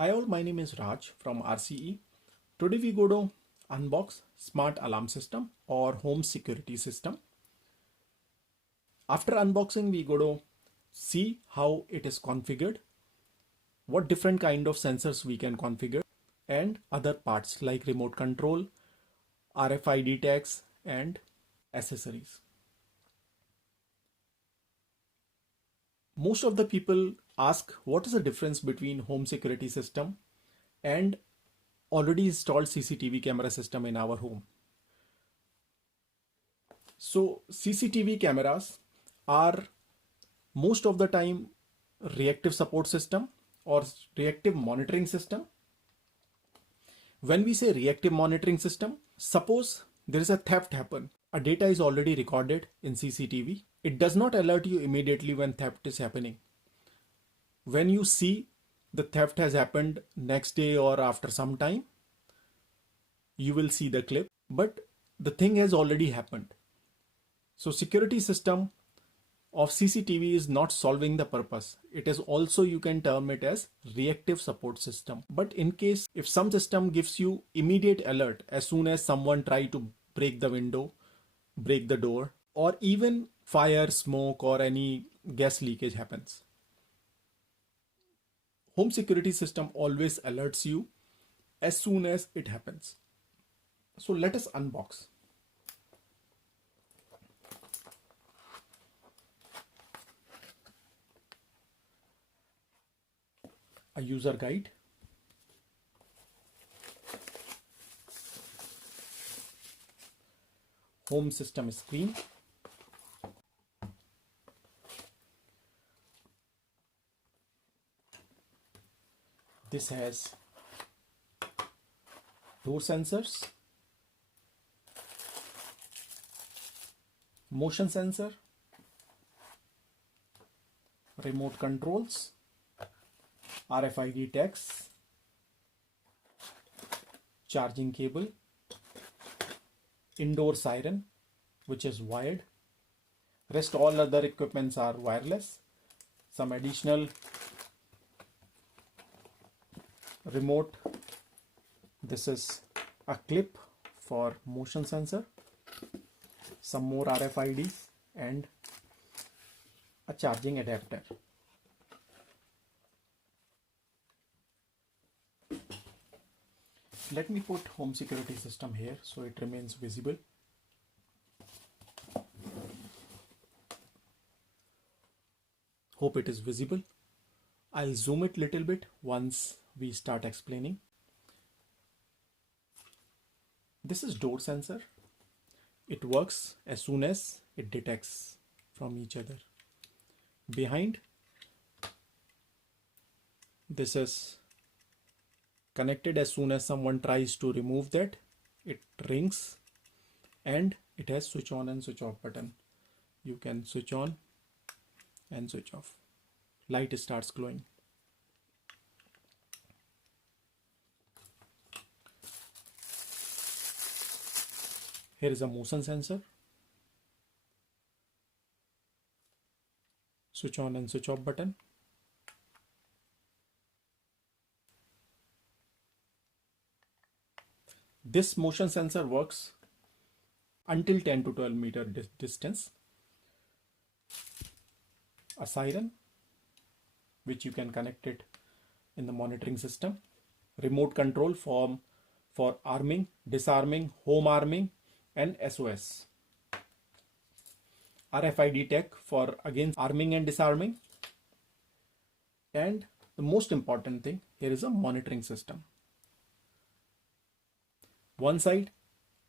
Hi all, my name is Raj from RCE. Today we go to unbox smart alarm system or home security system. After unboxing, we go to see how it is configured, what different kind of sensors we can configure, and other parts like remote control, RFID tags, and accessories. Most of the people ask what is the difference between home security system and already installed CCTV camera system in our home. So CCTV cameras are most of the time reactive support system or reactive monitoring system. When we say reactive monitoring system, suppose there is a theft happen. A data is already recorded in CCTV. It does not alert you immediately when theft is happening. When you see the theft has happened next day or after some time, you will see the clip, but the thing has already happened. So security system of CCTV is not solving the purpose. It is also, you can term it as reactive support system. But in case if some system gives you immediate alert as soon as someone try to break the window, break the door, or even fire, smoke, or any gas leakage happens, home security system always alerts you as soon as it happens. So let us unbox. A user guide, home system screen, this has door sensors, motion sensor, remote controls, RFID tags, charging cable, indoor siren which is wired. Rest all other equipments are wireless. Some additional remote. This is a clip for motion sensor, some more RFIDs, and a charging adapter. Let me put home security system here so it remains visible. Hope it is visible. I'll zoom it little bit once we start explaining. This is door sensor. It works as soon as it detects from each other. Behind, this is connected. As soon as someone tries to remove that, it rings, and it has switch on and switch off button. You can switch on and switch off. Light starts glowing. Here is a motion sensor. Switch on and switch off button. This motion sensor works until 10 to 12 meter distance. A siren, which you can connect it in the monitoring system. Remote control for arming, disarming, home arming, and SOS. RFID tag for again arming and disarming. And the most important thing, here is a monitoring system. One side,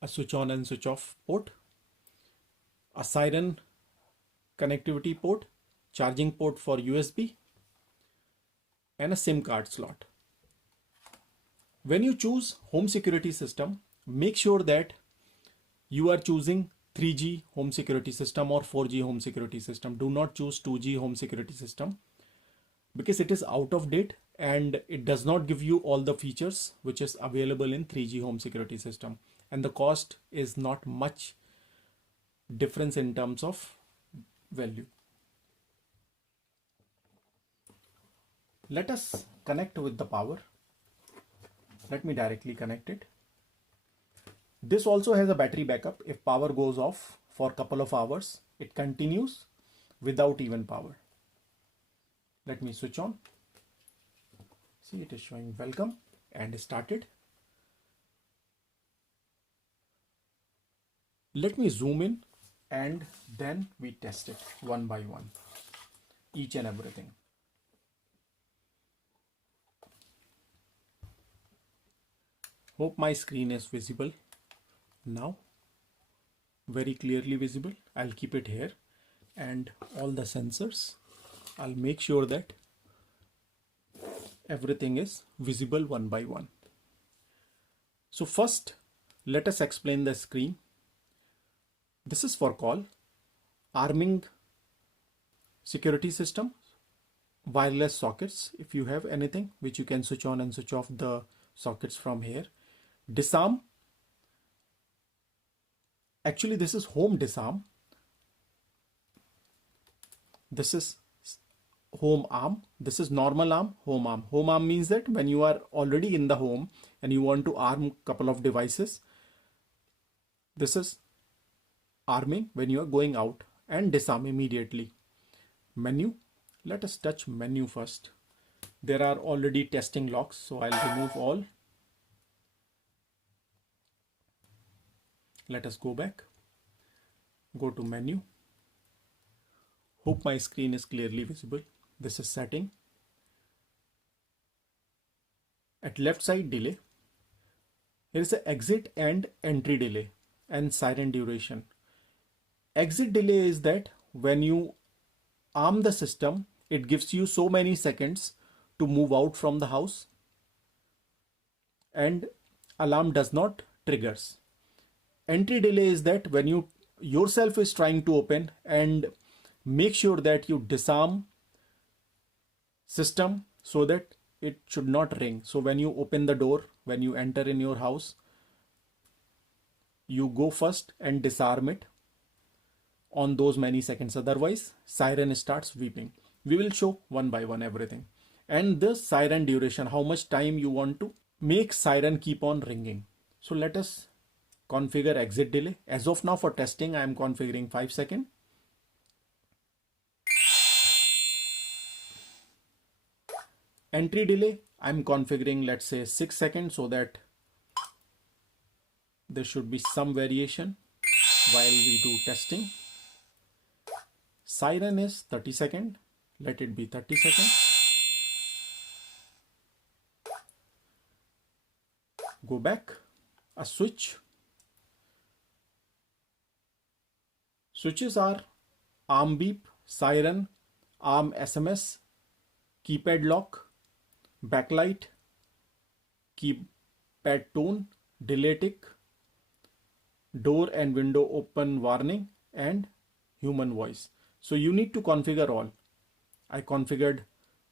a switch on and switch off port, a siren connectivity port, charging port for USB, and a SIM card slot. When you choose home security system, make sure that you are choosing 3G home security system or 4G home security system. Do not choose 2G home security system because it is out of date and it does not give you all the features which is available in 3G home security system, and the cost is not much difference in terms of value. Let us connect with the power. Let me directly connect it. This also has a battery backup. If power goes off for a couple of hours, it continues without even power. Let me switch on. See, it is showing welcome and started. Let me zoom in and then we test it one by one, each and everything. Hope my screen is visible now, very clearly visible. I'll keep it here and all the sensors. I'll make sure that everything is visible one by one. So first, let us explain the screen. This is for call, arming security system, wireless sockets. If you have anything which you can switch on and switch off the sockets from here. Disarm. Actually, this is home disarm. This is home arm. This is normal arm, home arm. Home arm means that when you are already in the home and you want to arm couple of devices, this is arming when you are going out, and disarm immediately. Menu. Let us touch menu first. There are already testing locks, so I'll remove all. Let us go back. Go to menu. Hope my screen is clearly visible. This is setting. At left side, delay. Here is the exit and entry delay and siren duration. Exit delay is that when you arm the system, it gives you so many seconds to move out from the house and alarm does not triggers. Entry delay is that when you yourself is trying to open and make sure that you disarm system so that it should not ring. So when you open the door, when you enter in your house, you go first and disarm it on those many seconds. Otherwise, siren starts beeping. We will show one by one everything. And the siren duration, how much time you want to make siren keep on ringing. So let us configure exit delay. As of now for testing, I am configuring 5 seconds. Entry delay, I'm configuring, let's say 6 seconds, so that there should be some variation while we do testing. Siren is 30 seconds. Let it be 30 seconds. Go back. A switch. Switches are arm beep, siren, arm SMS, keypad lock, backlight, keypad tone, delay tick, door and window open warning, and human voice. So you need to configure all. I configured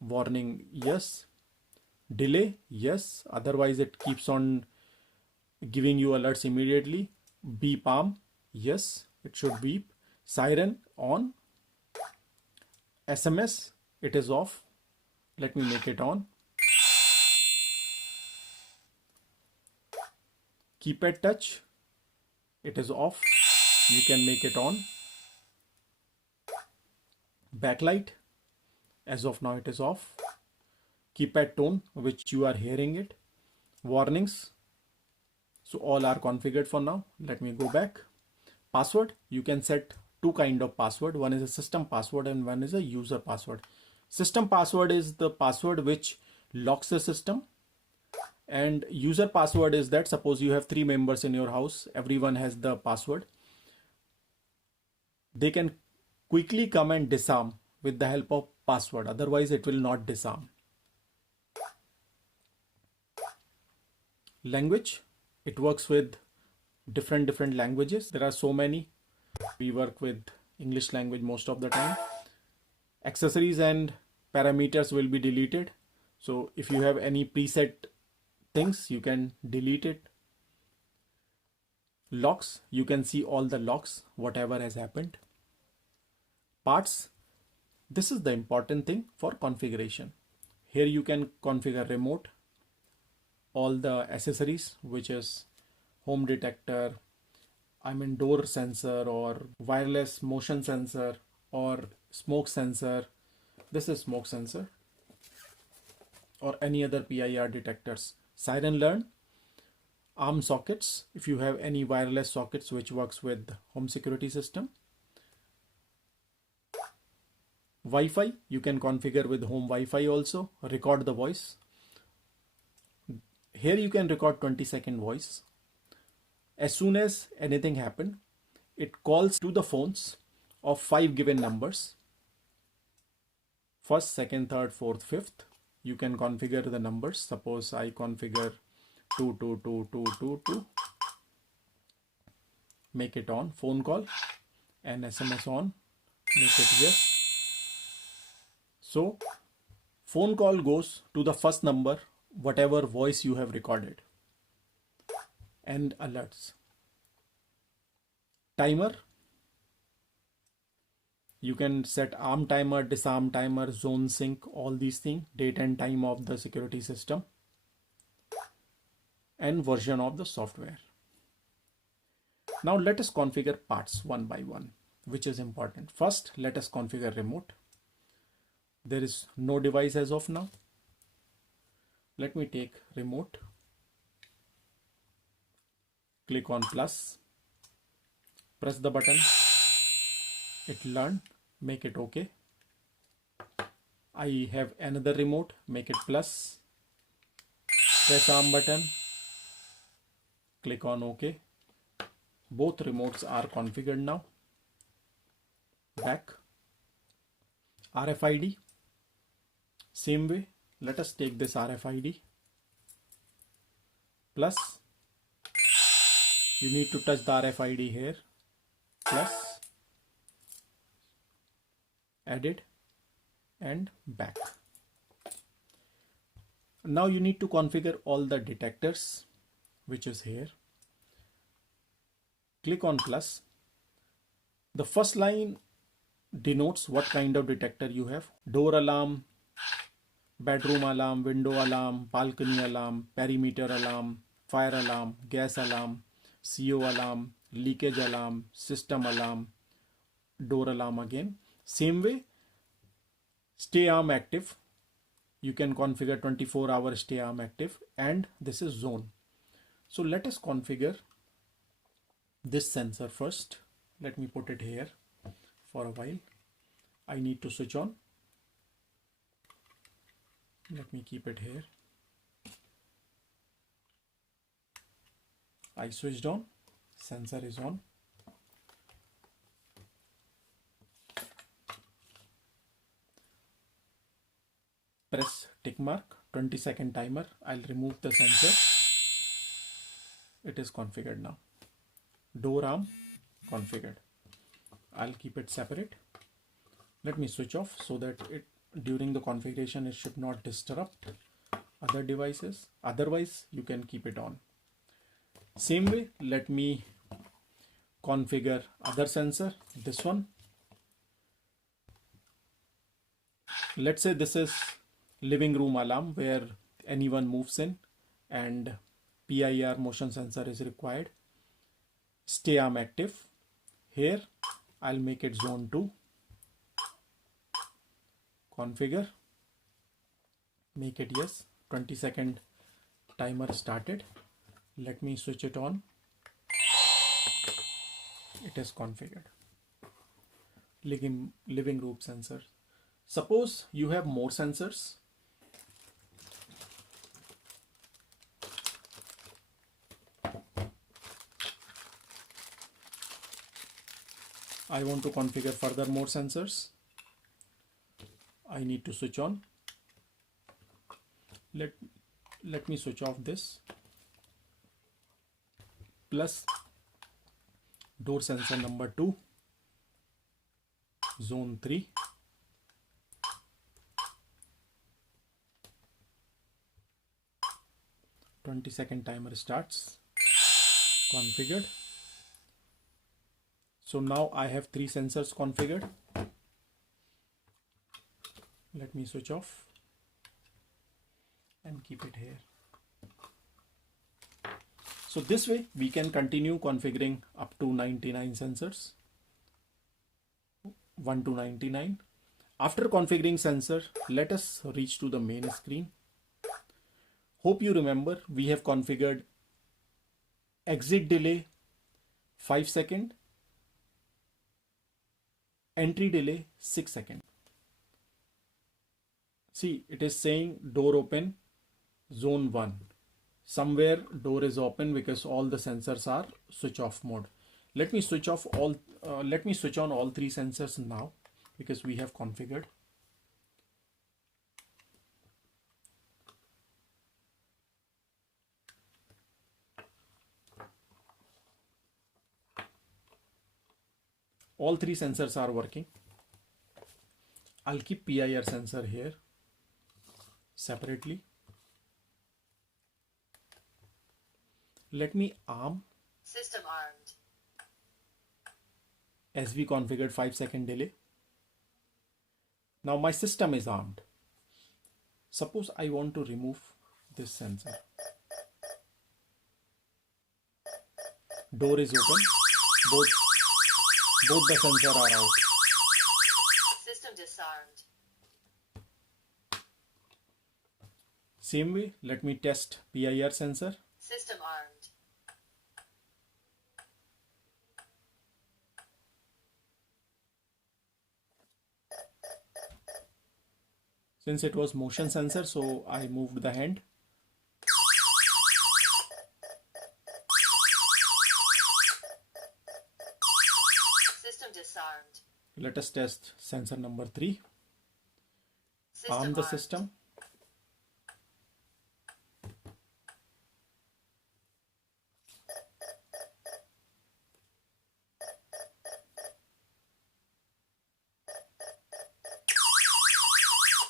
warning yes, delay yes, otherwise it keeps on giving you alerts immediately. Beep arm yes, it should beep. Siren on. SMS it is off. Let me make it on. Keypad touch it is off. You can make it on. Backlight as of now it is off. Keypad tone, which you are hearing it. Warnings, so all are configured for now. Let me go back. Password, you can set two kind of password. One is a system password and one is a user password. System password is the password which locks the system, and user password is that suppose you have 3 members in your house, everyone has the password. They can quickly come and disarm with the help of password, otherwise it will not disarm. Language, it works with different languages. There are so many. We work with English language most of the time. Accessories and parameters will be deleted. So if you have any preset things, you can delete it. Locks, you can see all the locks, whatever has happened. Parts, this is the important thing for configuration. Here you can configure remote. all the accessories, which is home detector, door sensor, or wireless motion sensor, or smoke sensor. This is smoke sensor, or any other PIR detectors. Siren learn, ARM sockets, if you have any wireless sockets which works with home security system. Wi-Fi, you can configure with home Wi-Fi also. Record the voice. Here you can record 20-second voice. As soon as anything happen, it calls to the phones of 5 given numbers. First, second, third, fourth, fifth. You can configure the numbers. Suppose I configure 2222222. Make it on phone call, and SMS on. Make it yes. So phone call goes to the first number, whatever voice you have recorded, and alerts. Timer, you can set arm timer, disarm timer, zone sync, all these things, date and time of the security system, and version of the software. Now let us configure parts one by one, which is important. First, let us configure remote. There is no device as of now. Let me take remote. Click on plus. Press the button. It learn. Make it OK. I have another remote. Make it plus. Press arm button. Click on OK. Both remotes are configured now. Back. RFID. Same way, let us take this RFID. Plus, you need to touch the RFID here. Plus, added, and back. Now you need to configure all the detectors, which is here. Click on plus. The first line denotes what kind of detector you have. Door alarm, bedroom alarm, window alarm, balcony alarm, perimeter alarm, fire alarm, gas alarm, CO alarm, leakage alarm, system alarm, door alarm again. Same way, stay arm active. You can configure 24-hour stay arm active, and this is zone. So let us configure this sensor first. Let me put it here for a while. I need to switch on. Let me keep it here. I switched on. Sensor is on. Press tick mark. 20-second timer. I'll remove the sensor. It is configured now. Door arm configured. I'll keep it separate. Let me switch off so that during the configuration it should not disrupt other devices. Otherwise, you can keep it on. Same way, let me configure other sensor. This one. Let's say this is living room alarm where anyone moves in and PIR motion sensor is required. Stay arm active. Here I'll make it zone 2. Configure. Make it yes. 20-second timer started. Let me switch it on. It is configured. Living room sensor. Suppose you have more sensors. I want to configure further more sensors. I need to switch on. Let me switch off this. Plus door sensor number 2, zone 3. Second timer starts. Configured. So now I have 3 sensors configured. Let me switch off and keep it here. So this way we can continue configuring up to 99 sensors, 1 to 99. After configuring sensor, let us reach to the main screen. Hope you remember we have configured exit delay 5 second, entry delay 6 second. See, it is saying door open zone 1. Somewhere door is open because all the sensors are switch off mode. Let me switch off all, let me switch on all 3 sensors now because we have configured. All 3 sensors are working. I'll keep PIR sensor here separately. Let me arm. System armed. As we configured 5 second delay. Now my system is armed. Suppose I want to remove this sensor. Door is open. Both the sensors are out. System disarmed. Same way, let me test PIR sensor. System armed. Since it was motion sensor, so I moved the hand. System disarmed. Let us test sensor number 3. System Arm the armed. system.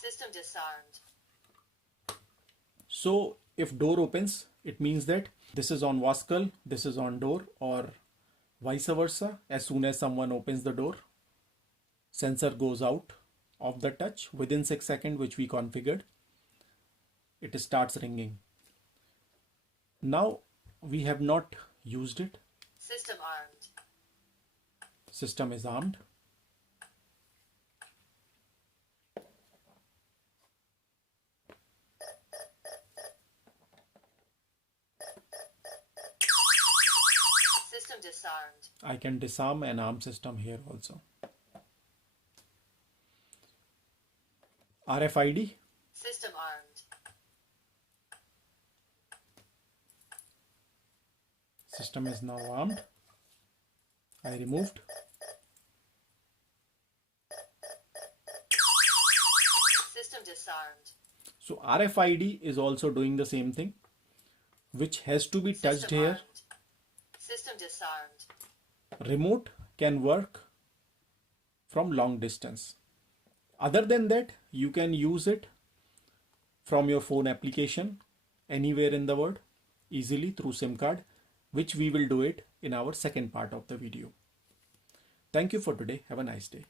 System disarmed. So if door opens, it means that this is on Wascal, this is on door, or vice versa. As soon as someone opens the door, sensor goes out of the touch within 6 seconds, which we configured. It starts ringing. Now we have not used it. System armed. System is armed. System disarmed. I can disarm and arm system here also. RFID. System armed. System is now armed. I removed. System disarmed. So RFID is also doing the same thing, which has to be touched System here. armed. System disarmed. Remote can work from long distance. Other than that, you can use it from your phone application anywhere in the world easily through SIM card, which we will do it in our second part of the video. Thank you for today. Have a nice day.